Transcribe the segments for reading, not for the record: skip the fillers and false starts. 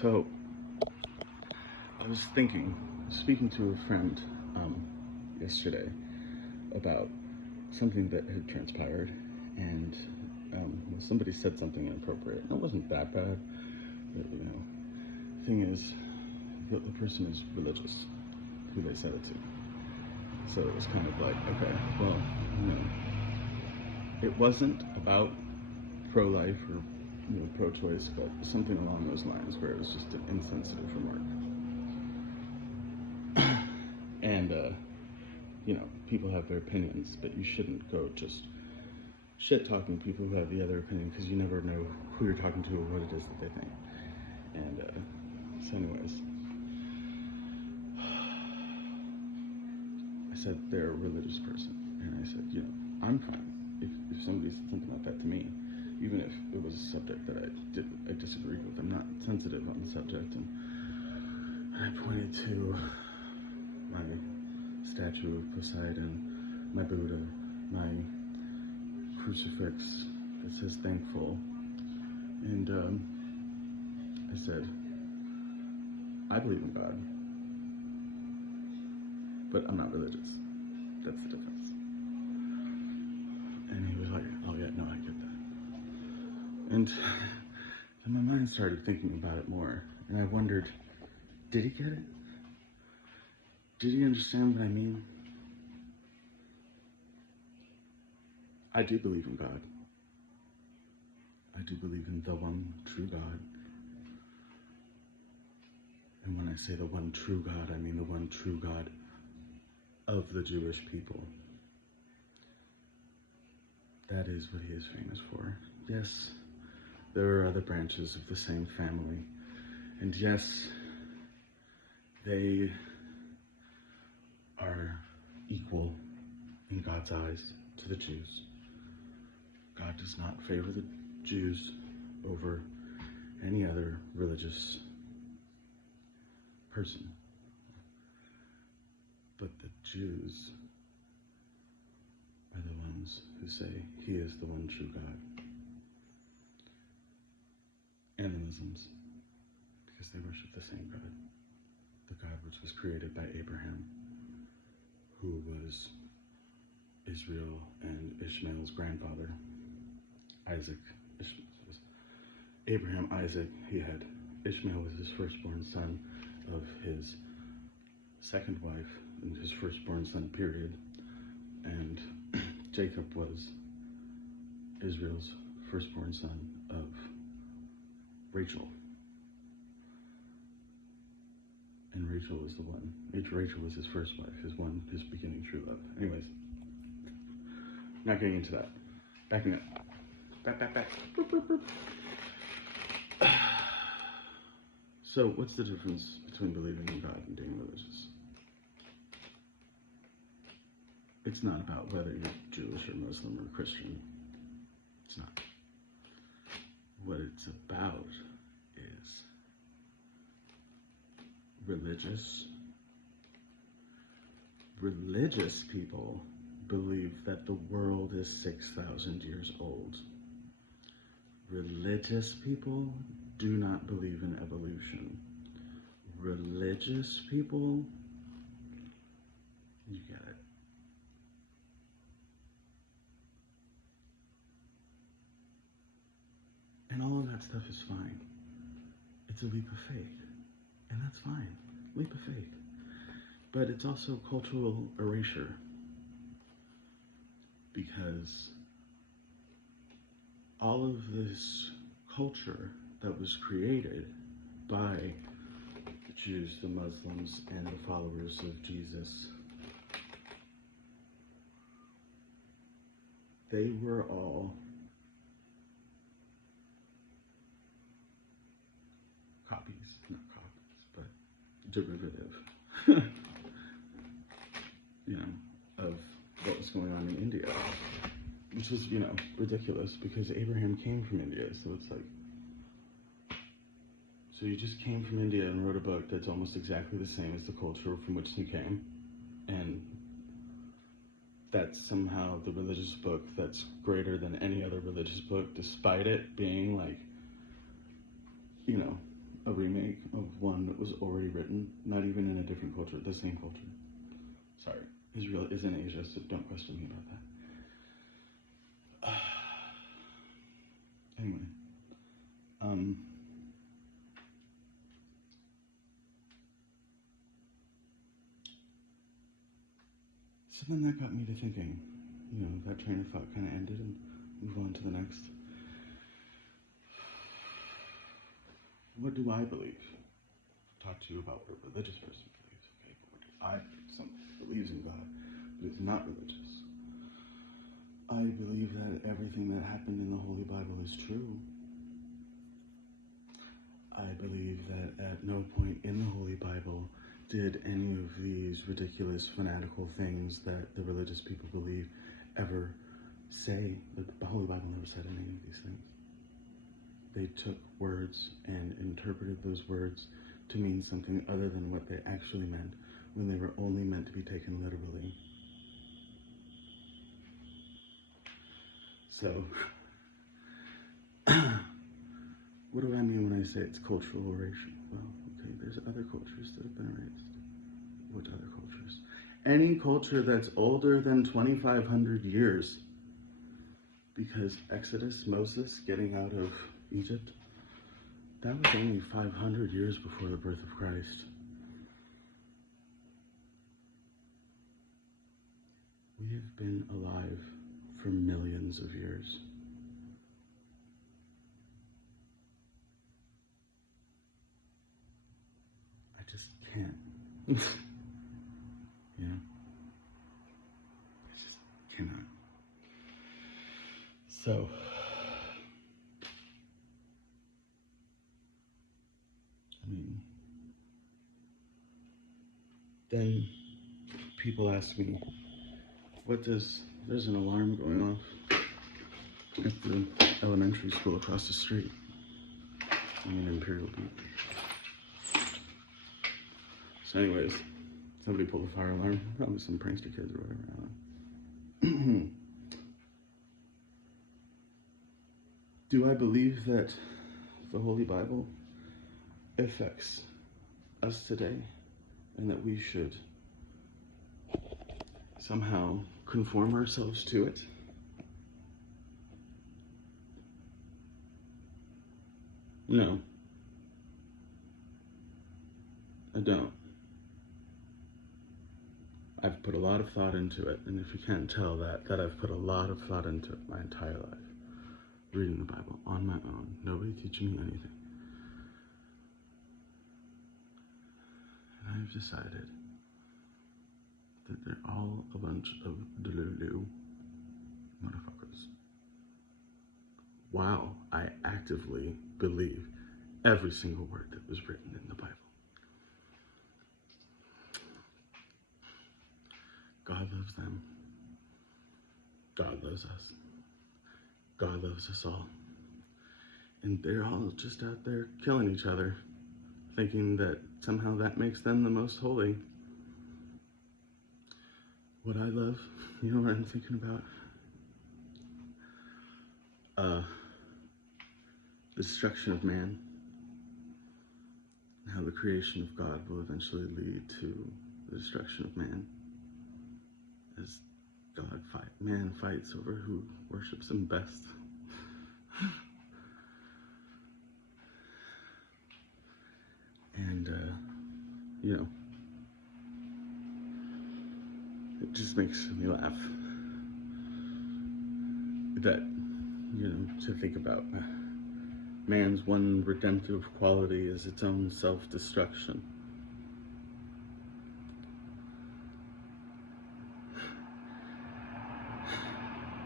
So I was speaking to a friend yesterday about something that had transpired, and somebody said something inappropriate. And it wasn't that bad, but thing is, the person is religious, who they said it to. So it was kind of like, okay, well, it wasn't about pro-life or pro-choice, but something along those lines, where it was just an insensitive remark. And people have their opinions, but you shouldn't go just shit talking people who have the other opinion, because you never know who you're talking to or what it is that they think. And so anyways, I said they're a religious person, and I said, I'm fine if somebody said something like that to me, even if it was a subject that I disagreed with. I'm not sensitive on the subject. And I pointed to my statue of Poseidon, my Buddha, my crucifix that says thankful, and I said, I believe in God, but I'm not religious. That's the difference. And he was like, oh yeah, no, I get that. And then my mind started thinking about it more, and I wondered, did he get it? Did he understand what I mean? I do believe in God. I do believe in the one true God. And when I say the one true God, I mean the one true God of the Jewish people. That is what he is famous for. Yes, there are other branches of the same family. And yes, they are equal in God's eyes to the Jews. God does not favor the Jews over any other religious person. But the Jews are the ones who say he is the one true God. And the Muslims, because they worship the same God. The God which was created by Abraham, who was Israel and Ishmael's grandfather. Isaac, Abraham, Isaac, he had Ishmael was his firstborn son of his second wife, and his firstborn son, period. And Jacob was Israel's firstborn son of Rachel. And Rachel was the one. Rachel was his first wife, his beginning true love. Anyways, not getting into that. Backing up. Back. Boop, boop, boop. So, what's the difference between believing in God and being religious? It's not about whether you're Jewish or Muslim or Christian. It's not. What it's about is religious people believe that the world is 6,000 years old. Religious people do not believe in evolution. Religious people, you get it. And all of that stuff is fine. It's a leap of faith, and that's fine. Leap of faith. But it's also cultural erasure, because all of this culture that was created by the Jews, the Muslims, and the followers of Jesus, they were all not copies, but derivative, of what was going on in India, which is, ridiculous, because Abraham came from India, so it's like, so you just came from India and wrote a book that's almost exactly the same as the culture from which you came, and that's somehow the religious book that's greater than any other religious book, despite it being like, a remake of one that was already written, not even in a different culture, the same culture. Sorry, Israel is in Asia, so don't question me about that. Anyway, so then that got me to thinking, that train of thought kind of ended and move on to the next. What do I believe? Talk to you about what a religious person believes. Okay, but what do I believe? Someone who believes in God, but is not religious. I believe that everything that happened in the Holy Bible is true. I believe that at no point in the Holy Bible did any of these ridiculous, fanatical things that the religious people believe ever say. The Holy Bible never said any of these things. They took words and interpreted those words to mean something other than what they actually meant, when they were only meant to be taken literally. So, what do I mean when I say it's cultural or racial? Well, okay, there's other cultures that have been erased. What other cultures? Any culture that's older than 2,500 years. Because Exodus, Moses getting out of Egypt, that was only 500 years before the birth of Christ. We have been alive for millions of years. I just can't. I just cannot. So, then people ask me, there's an alarm going off at the elementary school across the street. In Imperial Beach. So anyways, somebody pulled a fire alarm, probably some prankster kids or whatever. Do I believe that the Holy Bible affects us today, and that we should somehow conform ourselves to it? No, I don't. I've put a lot of thought into it, and if you can't tell that I've put a lot of thought into it my entire life. Reading the Bible on my own, nobody teaching me anything. And I've decided that they're all a bunch of delulu motherfuckers. While I actively believe every single word that was written in the Bible. God loves them. God loves us. God loves us all. And they're all just out there killing each other, thinking that somehow that makes them the most holy. What I love, you know what I'm thinking about? The destruction of man. And how the creation of God will eventually lead to the destruction of man. As man fights over who worships him best. And, it just makes me laugh that, to think about man's one redemptive quality is its own self-destruction.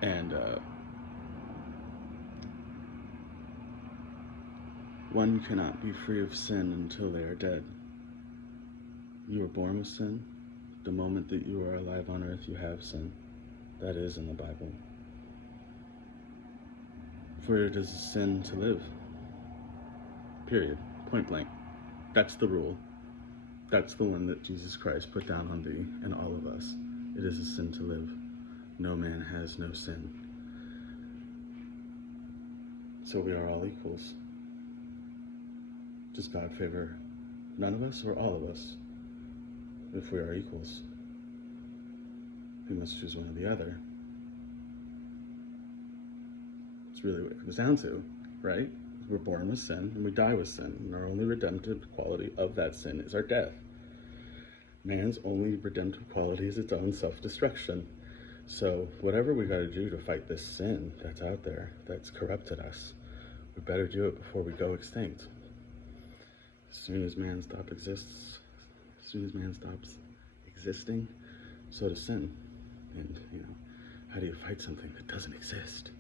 And one cannot be free of sin until they are dead. You are born with sin. The moment that you are alive on earth, you have sin. That is in the Bible. For it is a sin to live. Period. Point blank. That's the rule. That's the one that Jesus Christ put down on thee and all of us. It is a sin to live. No man has no sin. So we are all equals. Does God favor none of us or all of us? If we are equals, we must choose one or the other. It's really what it comes down to, right? We're born with sin and we die with sin, and our only redemptive quality of that sin is our death. Man's only redemptive quality is its own self-destruction. So whatever we got to do to fight this sin that's out there, that's corrupted us, we better do it before we go extinct. As soon as man stops existing, so does sin. And, how do you fight something that doesn't exist?